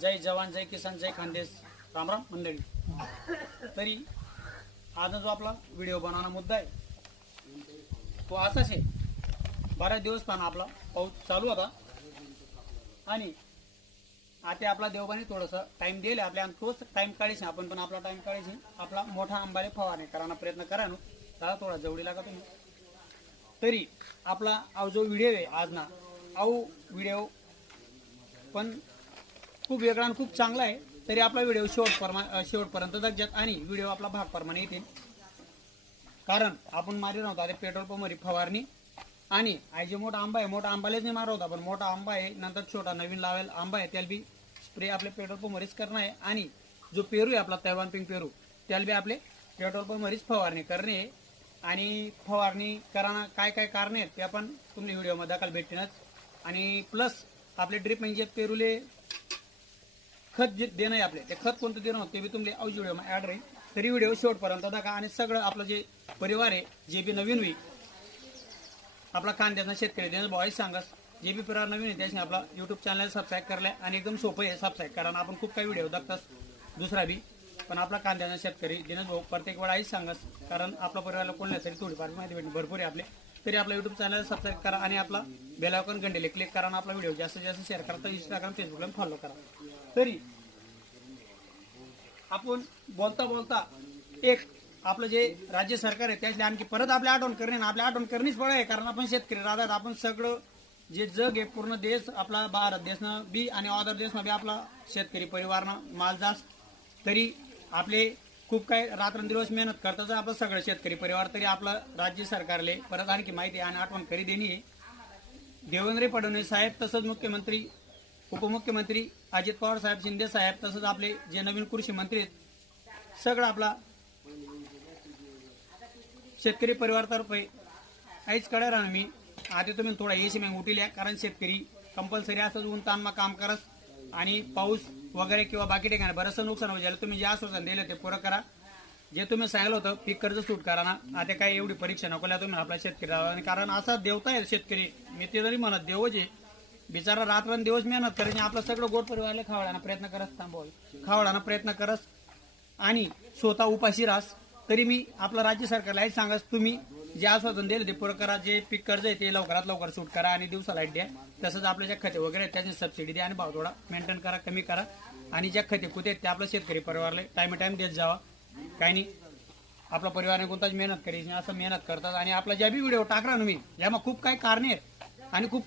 जय जवान जय किसान जय खानदेश. रामराम मंडळी. तरी आज जो आपला व्हिडिओ बनवणारा मुद्दा आहे तो असाच आहे. बऱ्याच दिवस पण आपला पाऊस चालू होता. आणि आता आपला देवबाने थोडंसं टाईम दिले आपल्या आणि तोच टाईम काढायचे आपण पण आपला टाईम काढायचे आपला मोठा आंबाले फवारणी करायला प्रयत्न करा ना. त्याला थोडा जवळी लागा तुम्ही. तरी आपला अहो जो व्हिडिओ आहे आज ना अहो व्हिडिओ पण खूप वेगळा आणि खूप चांगला आहे. तरी आपला व्हिडिओ शेवट परमा शेवटपर्यंत जगजात आणि व्हिडिओ आपला भाग प्रमाणे येतील. कारण आपण मारी नव्हता. ते पेट्रोल पंपमध्ये फवारणी आणि आई जे मोठा आंबा आहे मोठा आंबालाच नाही मारत होता पण मोठा आंबा आहे नंतर छोटा नवीन लावेल आंबा आहे त्याला बी स्प्रे आपले पेट्रोल पंपमध्येच करणं आहे. आणि जो पेरू आहे आपला तैवान पिंक पेरू त्याला बी आपले पेट्रोल पंपमध्येच फवारणी करणे आहे. आणि फवारणी कराना काय काय कारणे आहेत ते आपण तुम्ही व्हिडिओमध्ये दाखल भेटतीनच आणि प्लस आपले ड्रिप म्हणजे पेरूले खत जे देणं आहे आपले ते खत कोणतं देणं होतं ते बी तुमले औषध व्हिडिओ ऍड राहील. तरी व्हिडिओ शेवटपर्यंत दाखवा आणि सगळं आपलं जे परिवार आहे जे बी नवीन होईल आपला कांद्याचा शेतकरी देणं भाऊ सांगस जे बी परिवार नवीन आहे त्याने आपला युट्यूब चॅनल सबस्क्राईब करलाय आणि एकदम सोपं आहे सबस्क्राईब कारण आपण खूप काही व्हिडिओ दाखतास दुसरा बी पण आपला कांद्याचा शेतकरी दिनेश भाऊ प्रत्येक वेळा आईच सांगस कारण आपल्या परिवाराला कोणल्या तरी थोडीफार माहिती भेटली. भरपूर आहे आपले. तरी आपला युट्यूब चॅनल सबस्क्राईब करा आणि आपला बेल आयकॉन घंटेले क्लिक करा आणि आपला व्हिडिओ जास्तीत जास्त शेअर करा. तर इंस्टाग्राम फेसबुकला फॉलो करा. तरी आपण बोलता बोलता एक आपलं जे राज्य सरकार आहे त्यातले आणखी परत आपल्या आठवण करणे आणि आपल्या आठवण करणेच बळ आहे कारण आपण शेतकरी राहतात आपण सगळं जे जग आहे पूर्ण देश आपला भारत देशनं बी आणि अदर देशनं बी आपला शेतकरी परिवारनं माल जास्त. तरी आपले खूप काही रात्रंदिवस मेहनत करतात आपलं सगळं शेतकरी परिवार तरी आपलं राज्य सरकारले. परत आणखी माहिती आणि आठवण करी देणी देवेंद्र फडणवीस साहेब तसंच मुख्यमंत्री उपमुख्यमंत्री अजित पवार साहेब शिंदे साहेब तसंच आपले जे नवीन कृषी मंत्री आहेत सगळं आपला शेतकरी परिवारतर्फे काहीच कडे राहणार मी आता तुम्ही थोडा एसी मॅंग उठील कारण शेतकरी कंपल्सरी असंच ऊन तानमा काम करत आणि पाऊस वगैरे किंवा बाकी ठिकाणी बरंचसं नुकसान होईल तुम्ही जे आश्वासन दिलं ते पुरं करा. जे तुम्ही सांगितलं होतं पीक कर्ज सूट करा ना. आता काय एवढी परीक्षा नको तुम्ही आपला शेतकरी आणि कारण असा देवता आहे शेतकरी. मी ते जरी म्हणत देवच आहे. बिचारा रात्रंदिवस मेहनत करेन आपलं सगळं गोड परिवारला खावडाना प्रयत्न करत थांबव खावडाना प्रयत्न करस आणि स्वतः उपाशी राहस तरी मी आपलं राज्य सरकारला हेच तुम्ही जे आश्वासन दिलं ते पुरं करा जे पीक कर्ज आहे ते लवकरात लवकर सूट करा आणि दिवसा लाइट द्या. तसंच आपल्या ज्या खते वगैरे आहेत त्याची सबसिडी द्या आणि भाव थोडा मेंटेन करा कमी करा. आणि ज्या खते कुते आहेत ते आपल्या शेतकरी परिवारला टाईम टाईम देत जावा. काही नाही. आपल्या परिवाराने कोणताच मेहनत करायची नाही, असं मेहनत करतात. आणि आपला ज्या बी व्हिडिओ टाकला ना मी याમાં खूप काही कारणे आहेत. आणि खूप काही